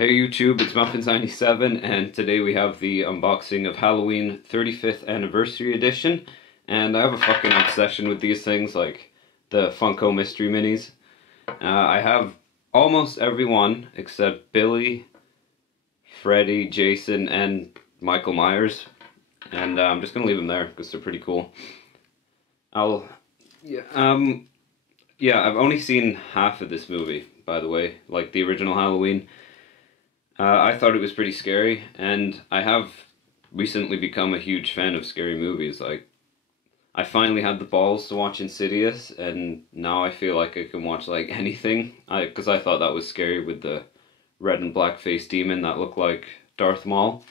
Hey YouTube, it's Muffins97, and today we have the unboxing of Halloween 35th Anniversary Edition. And I have a fucking obsession with these things, like the Funko Mystery Minis. I have almost every one except Billy, Freddy, Jason, and Michael Myers. And I'm just gonna leave them there because they're pretty cool. I've only seen half of this movie, by the way, like the original Halloween. I thought it was pretty scary, and I have recently become a huge fan of scary movies. Like, I finally had the balls to watch Insidious, and now I feel like I can watch like anything. Because I thought that was scary with the red and black faced demon that looked like Darth Maul.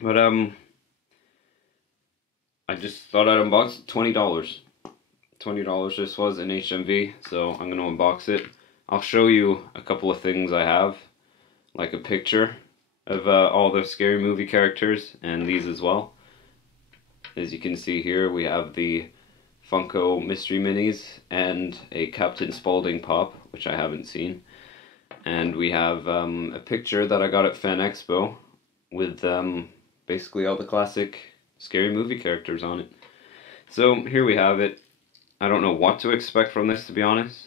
But I just thought I'd unbox it. $20. $20 this was in HMV, so I'm gonna unbox it. I'll show you a couple of things I have, like a picture of all the scary movie characters, and these as well. As you can see here, we have the Funko Mystery Minis and a Captain Spaulding Pop, which I haven't seen. And we have a picture that I got at Fan Expo with basically all the classic scary movie characters on it. So here we have it. I don't know what to expect from this, to be honest.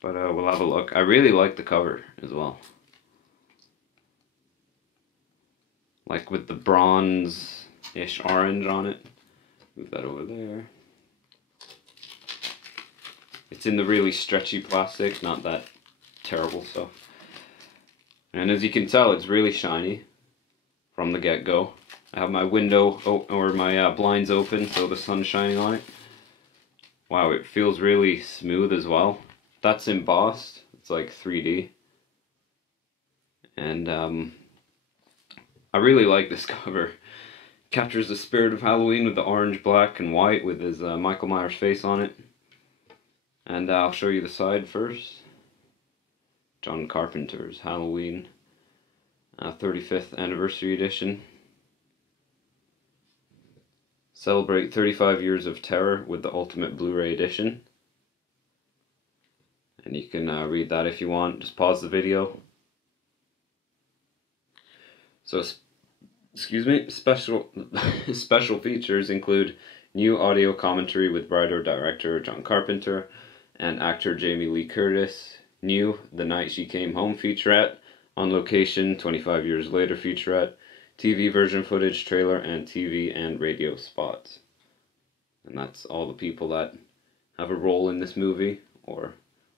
But we'll have a look. I really like the cover as well. Like with the bronze-ish orange on it. Move that over there. It's in the really stretchy plastic, not that terrible stuff. And as you can tell, it's really shiny from the get-go. I have my window, or my blinds open, so the sun's shining on it. Wow, it feels really smooth as well. That's embossed. It's like 3D. And I really like this cover. Captures the spirit of Halloween with the orange, black, and white with his Michael Myers face on it. And I'll show you the side first. John Carpenter's Halloween 35th Anniversary Edition. Celebrate 35 years of terror with the Ultimate Blu-ray Edition. And you can read that if you want. Just pause the video. So, special features include new audio commentary with writer-director John Carpenter and actor Jamie Lee Curtis. New The Night She Came Home featurette. On Location 25 Years Later featurette. TV version footage, trailer, and TV and radio spots. And that's all the people that have a role in this movie or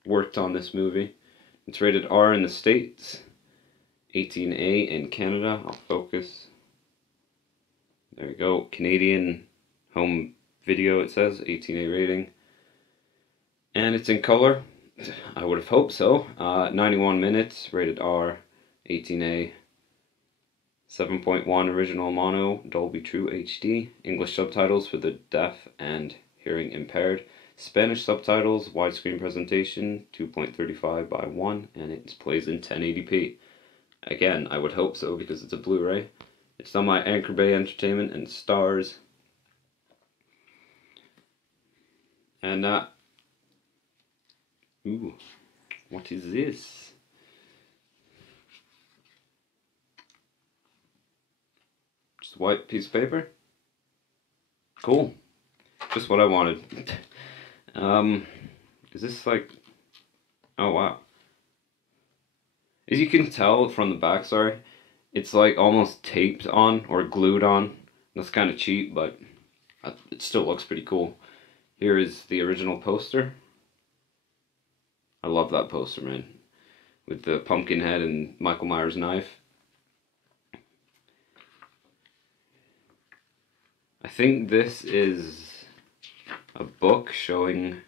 worked on this movie. It's rated R in the States, 18A in Canada. I'll focus. There we go. Canadian home video, it says, 18A rating. And it's in color. I would have hoped so. 91 minutes, rated R, 18A. 7.1 original mono, Dolby True HD. English subtitles for the deaf and hearing impaired. Spanish subtitles, widescreen presentation, 2.35 by 1, and it plays in 1080p. Again, I would hope so because it's a Blu-ray. It's done by Anchor Bay Entertainment and Stars. And ooh, what is this? Just a white piece of paper. Cool. Just what I wanted. Is this like, oh wow. As you can tell from the back, sorry, it's like almost taped on or glued on. That's kind of cheap, but it still looks pretty cool. Here is the original poster. I love that poster, man. With the pumpkin head and Michael Myers knife. I think this is a book showing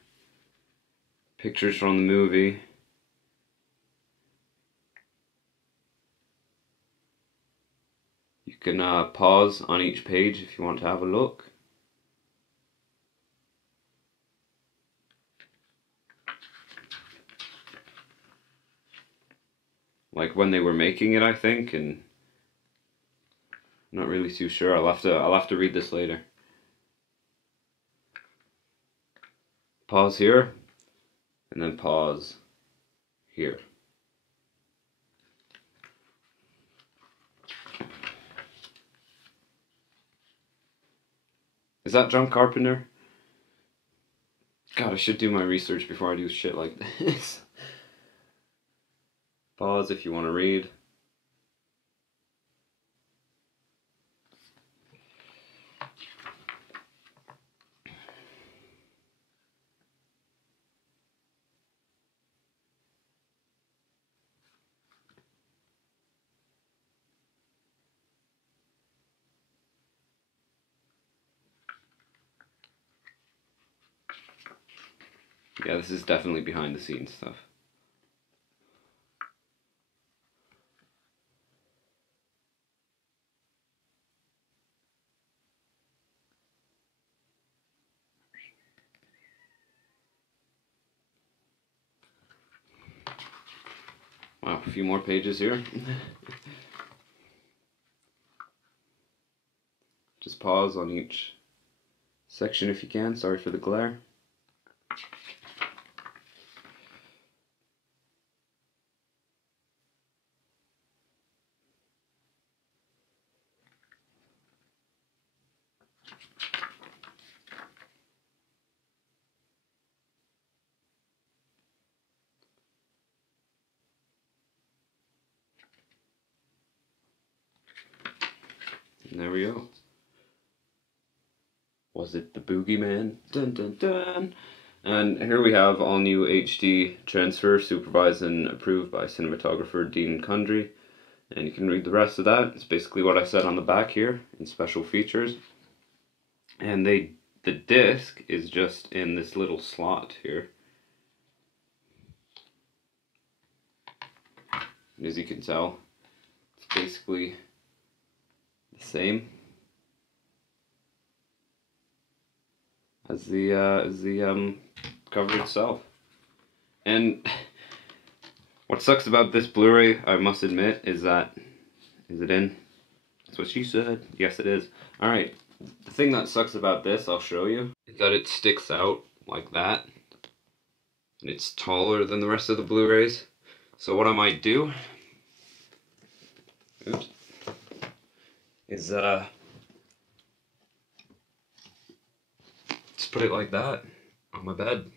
pictures from the movie. You can pause on each page if you want to have a look. Like when they were making it, I think, and I'm not really too sure. I'll have to read this later. Pause here, and then pause here. Is that John Carpenter? God, I should do my research before I do shit like this. Pause if you want to read. Yeah, this is definitely behind the scenes stuff. Wow, a few more pages here. Just pause on each section if you can. Sorry for the glare. And there we go. Was it the Boogeyman? Dun dun dun! And here we have all new HD transfer, supervised and approved by cinematographer Dean Kundry. And you can read the rest of that. It's basically what I said on the back here in special features. And the disc is just in this little slot here. And as you can tell, it's basically the same as the cover itself. And what sucks about this Blu-ray, I must admit, is that, is it in? That's what she said. Yes, it is. Alright, the thing that sucks about this, I'll show you, is that it sticks out like that. And it's taller than the rest of the Blu-rays. So what I might do, oops, is just put it like that on my bed.